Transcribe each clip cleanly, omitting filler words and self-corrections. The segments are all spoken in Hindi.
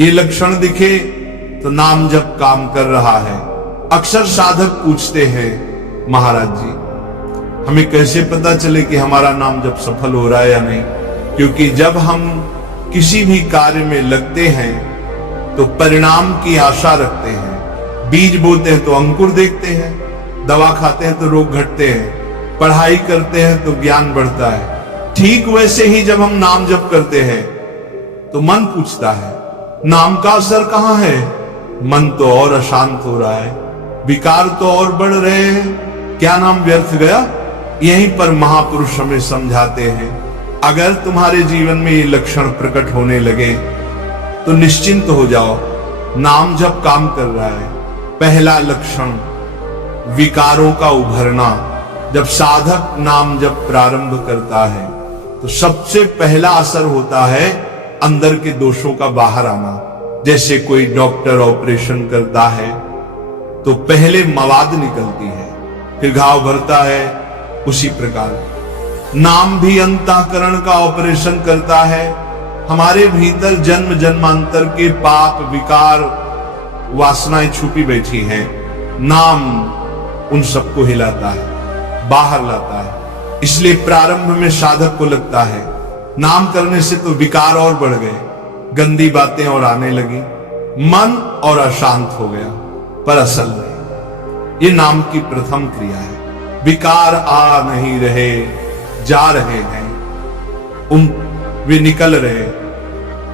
ये लक्षण दिखे तो नाम जप काम कर रहा है। अक्सर साधक पूछते हैं, महाराज जी हमें कैसे पता चले कि हमारा नाम जप सफल हो रहा है या नहीं? क्योंकि जब हम किसी भी कार्य में लगते हैं तो परिणाम की आशा रखते हैं। बीज बोते हैं तो अंकुर देखते हैं, दवा खाते हैं तो रोग घटते हैं, पढ़ाई करते हैं तो ज्ञान बढ़ता है। ठीक वैसे ही जब हम नाम जप करते हैं तो मन पूछता है नाम का असर कहां है? मन तो और अशांत हो रहा है, विकार तो और बढ़ रहे हैं, क्या नाम व्यर्थ गया? यहीं पर महापुरुष हमें समझाते हैं, अगर तुम्हारे जीवन में ये लक्षण प्रकट होने लगे तो निश्चिंत हो जाओ, नाम जप काम कर रहा है। पहला लक्षण विकारों का उभरना। जब साधक नाम जप प्रारंभ करता है तो सबसे पहला असर होता है अंदर के दोषों का बाहर आना। जैसे कोई डॉक्टर ऑपरेशन करता है तो पहले मवाद निकलती है, फिर घाव भरता है। उसी प्रकार नाम भी अंतःकरण का ऑपरेशन करता है। हमारे भीतर जन्म जन्मांतर के पाप विकार वासनाएं छुपी बैठी हैं, नाम उन सबको हिलाता है, बाहर लाता है। इसलिए प्रारंभ में साधक को लगता है नाम करने से तो विकार और बढ़ गए, गंदी बातें और आने लगी, मन और अशांत हो गया। पर असल में ये नाम की प्रथम क्रिया है। विकार आ नहीं रहे, जा रहे हैं, वे निकल रहे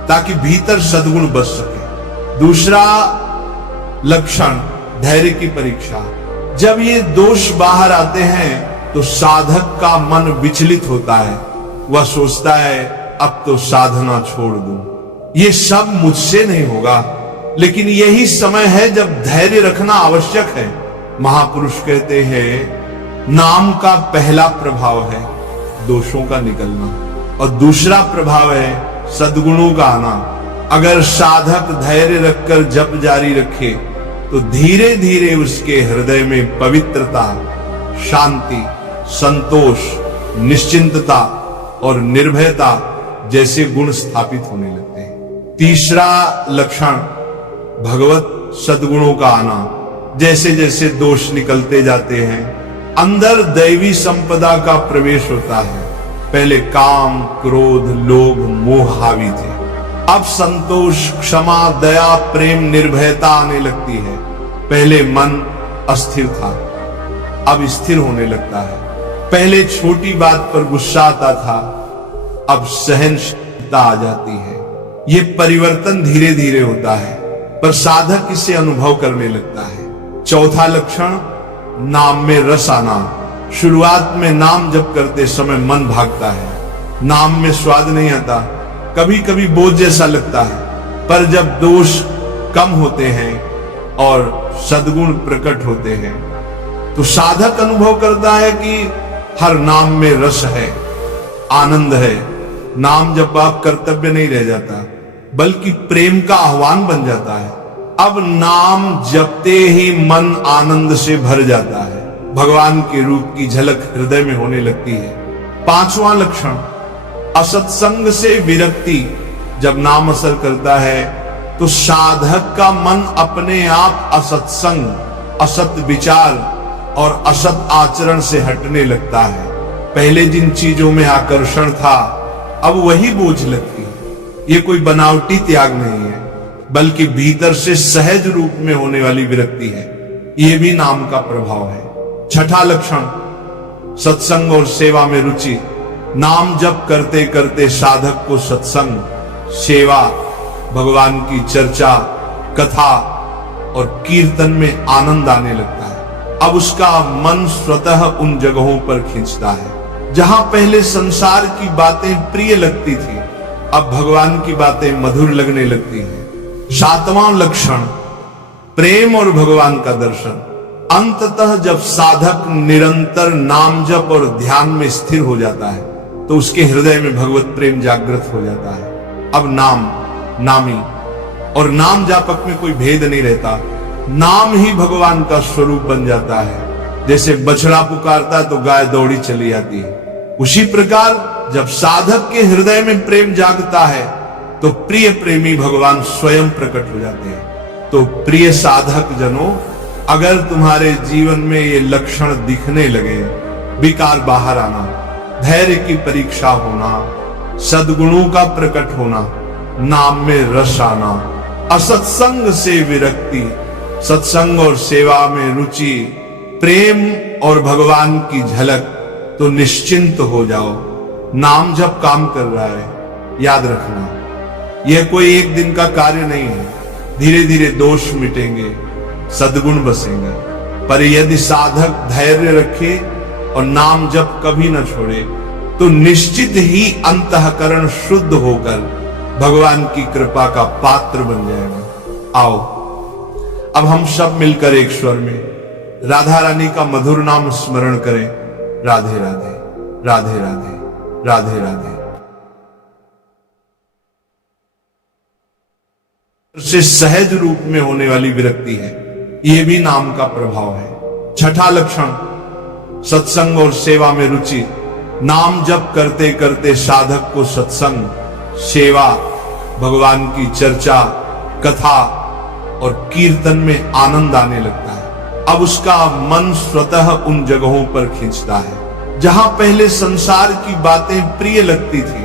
ताकि भीतर सद्गुण बस सके। दूसरा लक्षण धैर्य की परीक्षा। जब ये दोष बाहर आते हैं तो साधक का मन विचलित होता है, वह सोचता है अब तो साधना छोड़ दूं, ये सब मुझसे नहीं होगा। लेकिन यही समय है जब धैर्य रखना आवश्यक है। महापुरुष कहते हैं नाम का पहला प्रभाव है दोषों का निकलना और दूसरा प्रभाव है सद्गुणों का आना। अगर साधक धैर्य रखकर जप जारी रखे तो धीरे धीरे उसके हृदय में पवित्रता, शांति, संतोष, निश्चिंतता और निर्भयता जैसे गुण स्थापित होने लगते हैं। तीसरा लक्षण भगवत सद्गुणों का आना। जैसे जैसे दोष निकलते जाते हैं अंदर दैवी संपदा का प्रवेश होता है। पहले काम, क्रोध, लोभ, मोह हावी थे, अब संतोष, क्षमा, दया, प्रेम, निर्भयता आने लगती है। पहले मन अस्थिर था, अब स्थिर होने लगता है। पहले छोटी बात पर गुस्सा आता था, अब सहनशीलता आ जाती है। ये परिवर्तन धीरे धीरे होता है पर साधक इसे अनुभव करने लगता है। चौथा लक्षण नाम में रस आना। शुरुआत में नाम जप करते समय मन भागता है, नाम में स्वाद नहीं आता, कभी कभी बोझ जैसा लगता है। पर जब दोष कम होते हैं और सद्गुण प्रकट होते हैं तो साधक अनुभव करता है कि हर नाम में रस है, आनंद है। नाम जप आप कर्तव्य नहीं रह जाता बल्कि प्रेम का आह्वान बन जाता है। अब नाम जपते ही मन आनंद से भर जाता है, भगवान के रूप की झलक हृदय में होने लगती है। पांचवां लक्षण असत्संग से विरक्ति। जब नाम असर करता है तो साधक का मन अपने आप असत्संग, असत विचार और असत आचरण से हटने लगता है। पहले जिन चीजों में आकर्षण था अब वही बोझ लगती है। ये कोई बनावटी त्याग नहीं है बल्कि भीतर से सहज रूप में होने वाली विरक्ति है। यह भी नाम का प्रभाव है। छठा लक्षण सत्संग और सेवा में रुचि। नाम जप करते करते साधक को सत्संग, सेवा, भगवान की चर्चा, कथा और कीर्तन में आनंद आने लगता है। अब उसका मन स्वतः उन जगहों पर खींचता है जहां पहले संसार की बातें प्रिय लगती थी, अब भगवान की बातें मधुर लगने लगती हैं। सातवां लक्षण प्रेम और भगवान का दर्शन। अंततः जब साधक निरंतर नाम जप और ध्यान में स्थिर हो जाता है तो उसके हृदय में भगवत प्रेम जागृत हो जाता है। अब नाम, नामी और नाम जापक में कोई भेद नहीं रहता, नाम ही भगवान का स्वरूप बन जाता है। जैसे बछड़ा पुकारता तो गाय दौड़ी चली आती है, उसी प्रकार जब साधक के हृदय में प्रेम जागता है तो प्रिय प्रेमी भगवान स्वयं प्रकट हो जाते हैं। तो प्रिय साधक जनों, अगर तुम्हारे जीवन में ये लक्षण दिखने लगे, विकार बाहर आना, धैर्य की परीक्षा होना, सद्गुणों का प्रकट होना, नाम में रस आना, असत्संग से विरक्ति, सत्संग और सेवा में रुचि, प्रेम और भगवान की झलक, तो निश्चिंत हो जाओ। नाम जब काम कर रहा है, याद रखना यह कोई एक दिन का कार्य नहीं है। धीरे धीरे दोष मिटेंगे, सद्गुण बसेंगे। पर यदि साधक धैर्य रखे और नाम जब कभी न छोड़े, तो निश्चित ही अंतःकरण शुद्ध होकर भगवान की कृपा का पात्र बन जाएगा। आओ अब हम सब मिलकर एक स्वर में राधा रानी का मधुर नाम स्मरण करें। राधे राधे, राधे राधे, राधे राधे। से सहज रूप में होने वाली विरक्ति है, यह भी नाम का प्रभाव है। छठा लक्षण, सत्संग और सेवा में रुचि। नाम जप करते करते साधक को सत्संग, सेवा, भगवान की चर्चा, कथा और कीर्तन में आनंद आने लगता है। अब उसका मन स्वतः उन जगहों पर खींचता है जहां पहले संसार की बातें प्रिय लगती थी,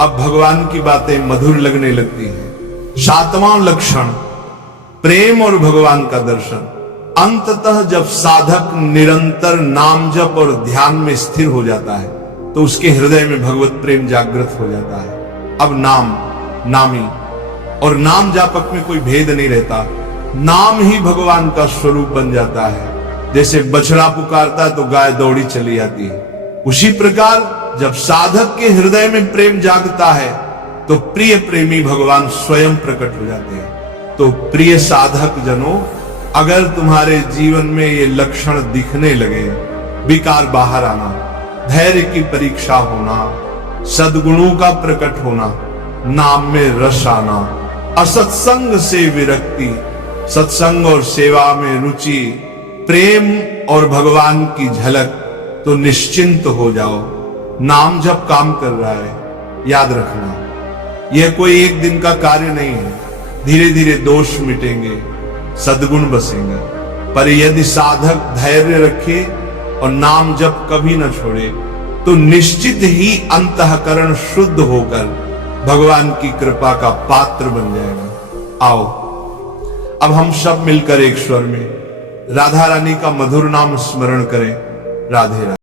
अब भगवान की बातें मधुर लगने लगती हैं। सातवां लक्षण, प्रेम और भगवान का दर्शन। अंततः जब साधक निरंतर नाम जप और ध्यान में स्थिर हो जाता है, तो उसके हृदय में भगवत प्रेम जागृत हो जाता है। अब नाम, नामी और नाम जापक में कोई भेद नहीं रहता। नाम ही भगवान का स्वरूप बन जाता है। जैसे बछड़ा पुकारता है तो गाय दौड़ी चली जाती है, उसी प्रकार जब साधक के हृदय में प्रेम जागता है, तो प्रिय प्रेमी भगवान स्वयं प्रकट हो जाते हैं। तो प्रिय साधक जनों, अगर तुम्हारे जीवन में ये लक्षण दिखने लगे, विकार बाहर आना, धैर्य की परीक्षा होना, सद्गुणों का प्रकट होना, नाम में रस आना, असत्संग से विरक्ति, सत्संग और सेवा में रुचि, प्रेम और भगवान की झलक, तो निश्चिंत हो जाओ। नाम जब काम कर रहा है, याद रखना यह कोई एक दिन का कार्य नहीं है। धीरे धीरे दोष मिटेंगे, सद्गुण बसेंगे। पर यदि साधक धैर्य रखे और नाम जब कभी न छोड़े, तो निश्चित ही अंतःकरण शुद्ध होकर भगवान की कृपा का पात्र बन जाएगा। आओ अब हम सब मिलकर एक स्वर में राधा रानी का मधुर नाम स्मरण करें। राधे राधे।